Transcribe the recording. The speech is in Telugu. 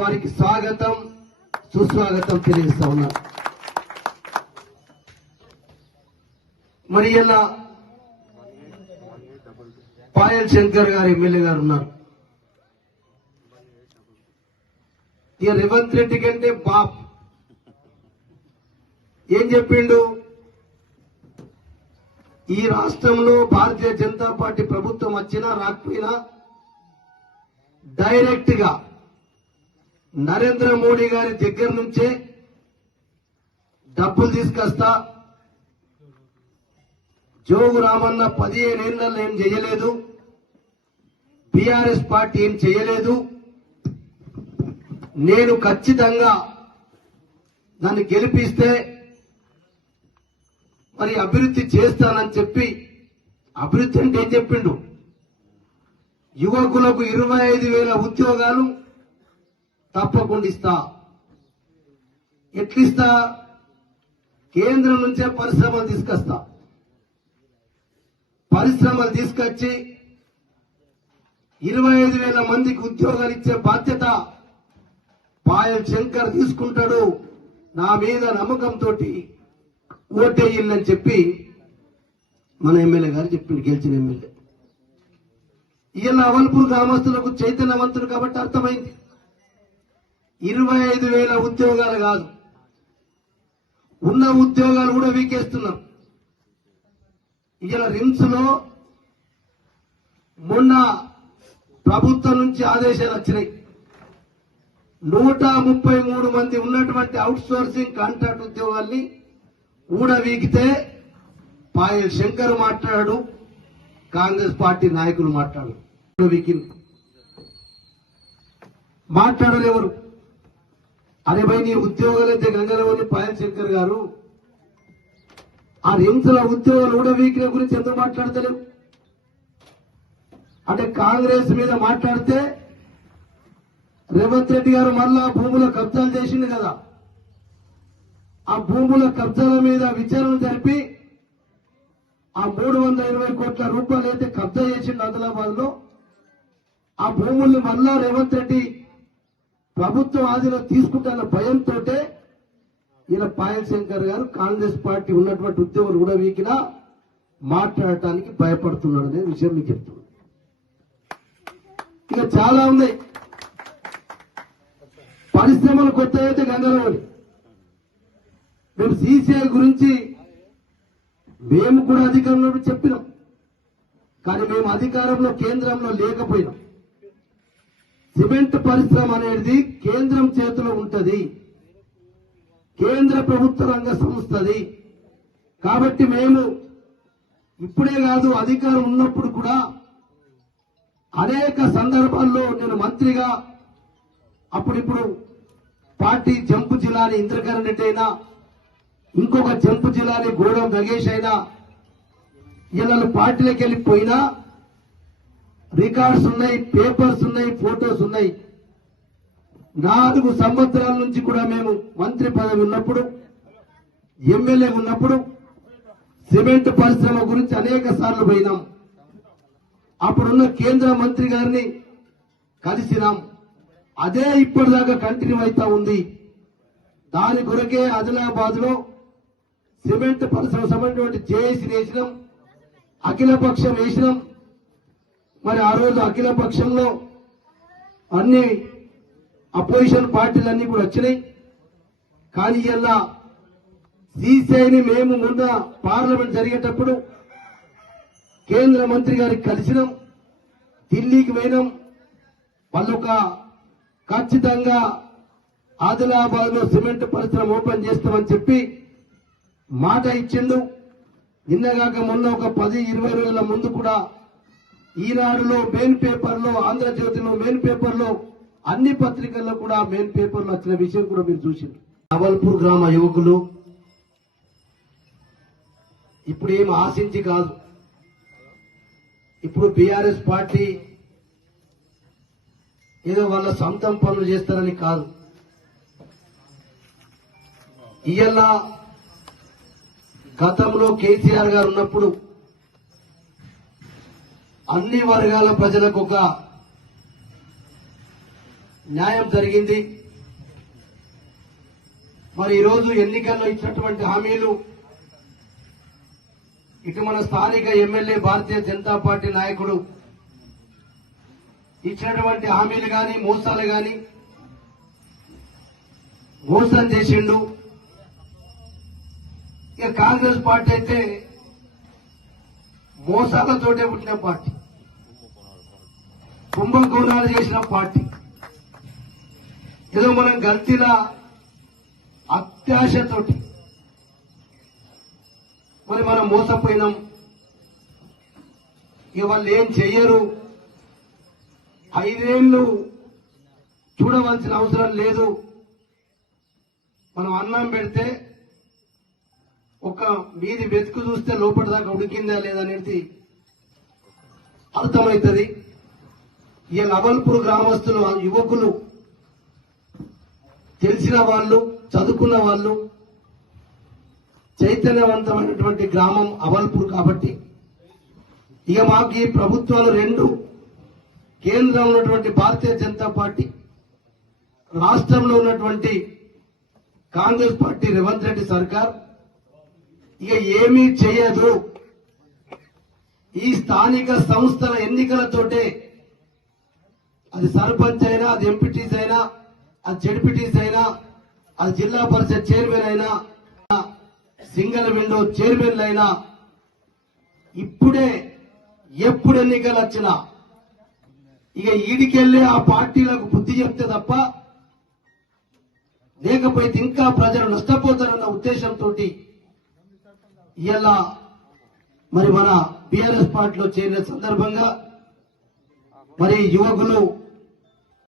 వారికి స్వాగతం సుస్వాగతం తెలియజేస్తా ఉన్నా. మరి ఇలా పాయల్ శంకర్ గారు ఎమ్మెల్యే గారు ఉన్నారు. ఇక రేవంత్ రెడ్డి కంటే బాప్. ఏం చెప్పిండు? ఈ రాష్ట్రంలో భారతీయ జనతా పార్టీ ప్రభుత్వం వచ్చినా రాకపోయినా డైరెక్ట్గా నరేంద్ర మోడీ గారి దగ్గర నుంచే డబ్బులు తీసుకొస్తా. జోగు రామన్న పదిహేనేళ్ళలో ఏం చేయలేదు. బీఆర్ఎస్ పార్టీ ఏం చేయలేదు. నేను ఖచ్చితంగా నన్ను గెలిపిస్తే మరి అభివృద్ధి చేస్తానని చెప్పి అభివృద్ధి అంటే ఏం చెప్పిండు? యువకులకు ఇరవై ఐదు వేల ఉద్యోగాలు తప్పకుండా ఇస్తా. ఎట్లిస్తా? కేంద్రం నుంచే పరిశ్రమలు తీసుకొస్తా. పరిశ్రమలు తీసుకొచ్చి ఇరవై ఐదు వేల మందికి ఉద్యోగాలు ఇచ్చే బాధ్యత పాయల్ శంకర్ తీసుకుంటాడు. నా మీద నమ్మకంతో ఓటేయిల్లని చెప్పి మన ఎమ్మెల్యే గారు చెప్పిండు గెలిచిన ఎమ్మెల్యే. ఈయన అవల్పూర్ గ్రామస్తులకు చైతన్యవంతుడు కాబట్టి అర్థమైంది. ఇరవై ఐదు వేల ఉద్యోగాలు కాదు. ఉన్న ఉద్యోగాలు కూడా వీకేస్తున్నాం. ఇలా రిమ్స్లో మొన్న ప్రభుత్వం నుంచి ఆదేశాలు వచ్చినాయి. నూట ముప్పై మూడు మంది ఉన్నటువంటి అవుట్ సోర్సింగ్ కాంట్రాక్ట్ ఉద్యోగాల్ని ఊడవీకితే పాయల్ శంకర్ మాట్లాడాడు కాంగ్రెస్ పార్టీ నాయకులు మాట్లాడు. వీకింది. మాట్లాడలేవరు. అరే భయ నీ ఉద్యోగాలైతే గంగరవల్లి పాయశంకర్ గారు. ఆ రిమ్స్ల ఉద్యోగాలు ఊడవీకిన గురించి ఎందుకు మాట్లాడతలేవు? అంటే కాంగ్రెస్ మీద మాట్లాడితే రేవంత్ రెడ్డి గారు మళ్ళా భూముల కబ్జాలు చేసిండు కదా. ఆ భూముల కబ్జాల మీద విచారణ జరిపి ఆ మూడు వందల ఇరవై కోట్ల రూపాయలు అయితే కబ్జా చేసిండు ఆదిలాబాద్లో ఆ భూముల్ని మళ్ళా రేవంత్ రెడ్డి ప్రభుత్వం ఆదిలో తీసుకుంటున్న భయంతో ఈయన పాయల్ శంకర్ గారు కాంగ్రెస్ పార్టీ ఉన్నటువంటి ఉద్యోగులు కూడా వీకినా మాట్లాడటానికి భయపడుతున్నాడు అనే విషయం మీకు చెప్తున్నాను ఇక చాలా ఉన్నాయి. పరిశ్రమలు కొత్త అయితే గంగరవని మేము సీసీఐ గురించి మేము కూడా అధికారంలో చెప్పినాం. కానీ మేము అధికారంలో కేంద్రంలో లేకపోయినాం. సిమెంట్ పరిశ్రమ అనేది కేంద్రం చేతిలో ఉంటది. కేంద్ర ప్రభుత్వ రంగ సంస్థది. కాబట్టి మేము ఇప్పుడే కాదు అధికారం ఉన్నప్పుడు కూడా అనేక సందర్భాల్లో నేను మంత్రిగా అప్పుడిప్పుడు పార్టీ జంపు జిల్లాని ఇంద్రకరణ్ రెడ్డి అయినా ఇంకొక జంపు జిల్లాని గోడం నగేష్ అయినా ఇలా పార్టీలోకి వెళ్ళిపోయినా రికార్డ్స్ ఉన్నాయి పేపర్స్ ఉన్నాయి ఫోటోస్ ఉన్నాయి. నాలుగు సంవత్సరాల నుంచి కూడా మేము మంత్రి పదవి ఉన్నప్పుడు ఎమ్మెల్యే ఉన్నప్పుడు సిమెంట్ పరిశ్రమ గురించి అనేక సార్లు పోయినాం. అప్పుడున్న కేంద్ర మంత్రి గారిని కలిసినాం. అదే ఇప్పటిదాకా కంటిన్యూ అవుతా ఉంది. దాని కొరకే ఆదిలాబాద్లో సిమెంట్ పరిశ్రమ సంబంధించిన జేఏసీ వేసినాం అఖిల పక్షం వేసినాం. మరి ఆ రోజు అఖిల పక్షంలో అన్ని అపోజిషన్ పార్టీలన్నీ కూడా వచ్చినాయి. కానీ ఇలా సీసీఐని మేము మొన్న పార్లమెంట్ జరిగేటప్పుడు కేంద్ర మంత్రి గారికి కలిసినాం. ఢిల్లీకి పోయినాం. వాళ్ళు ఒక ఖచ్చితంగా ఆదిలాబాద్లో సిమెంట్ పరిశ్రమ ఓపెన్ చేస్తామని చెప్పి మాట ఇచ్చిండు. నిన్నగాక మొన్న ఒక పది ఇరవై రోజుల ముందు కూడా ఈనాడులో మెయిన్ పేపర్లో ఆంధ్రజ్యోతిలో మెయిన్ పేపర్లో అన్ని పత్రికల్లో కూడా మెయిన్ పేపర్లో వచ్చిన విషయం కూడా మీరు చూసిండ్రు. అవల్పూర్ గ్రామ యువకులు ఇప్పుడు ఏం ఆశించి కాదు. ఇప్పుడు బీఆర్ఎస్ పార్టీ ఏదో వాళ్ళ సొంతం పనులు చేస్తారని కాదు. ఇయ్యాల గతంలో కేసీఆర్ గారు ఉన్నప్పుడు అన్ని వర్గాల ప్రజలకు ఒక న్యాయం జరిగింది. మరి ఈరోజు ఎన్నికల్లో ఇచ్చినటువంటి హామీలు ఇటు మన స్థానిక ఎమ్మెల్యే భారతీయ జనతా పార్టీ నాయకుడు ఇచ్చినటువంటి హామీలు కానీ మోసాలు కానీ మోసం చేసిండు. ఇక కాంగ్రెస్ పార్టీ అయితే మోసాలతోటే పుట్టిన పార్టీ. కుంభకోణాలు చేసిన పార్టీ. ఏదో మనం గల్తీల అత్యాశతోటి మరి మనం మోసపోయినాం. ఇక వాళ్ళు ఏం చెయ్యరు? ఐదేళ్ళు చూడవలసిన అవసరం లేదు. మనం అన్నం పెడితే ఒక మీది వెతుకు చూస్తే లోపల దాకా ఉడికిందా లేదా అనేది అర్థమవుతుంది. ఈ నవల్పూర్ గ్రామస్తులు యువకులు తెలిసిన వాళ్ళు చదువుకున్న వాళ్ళు చైతన్యవంతమైనటువంటి గ్రామం అవల్పూర్ కాబట్టి ఇక మాకు ఈ ప్రభుత్వాలు రెండు కేంద్రంలో ఉన్నటువంటి భారతీయ జనతా పార్టీ రాష్ట్రంలో ఉన్నటువంటి కాంగ్రెస్ పార్టీ రేవంత్ రెడ్డి సర్కార్ ఇక ఏమీ చేయదు. ఈ స్థానిక సంస్థల ఎన్నికలతోటే అది సర్పంచ్ అయినా అది ఎంపీటీస్ అయినా అది జడ్పీటీస్ అయినా అది జిల్లా పరిషత్ చైర్మన్ అయినా సింగిల్ విండో చైర్మన్ అయినా ఇప్పుడే ఎప్పుడు ఎన్నికలు వచ్చినా ఇక ఈడికెళ్ళి ఆ పార్టీలకు బుద్ధి చెప్తే తప్ప లేకపోతే ఇంకా ప్రజలు నష్టపోతారన్న ఉద్దేశంతో ఇలా మరి మన బిఆర్ఎస్ పార్టీలో చేరిన సందర్భంగా మరి యువకులు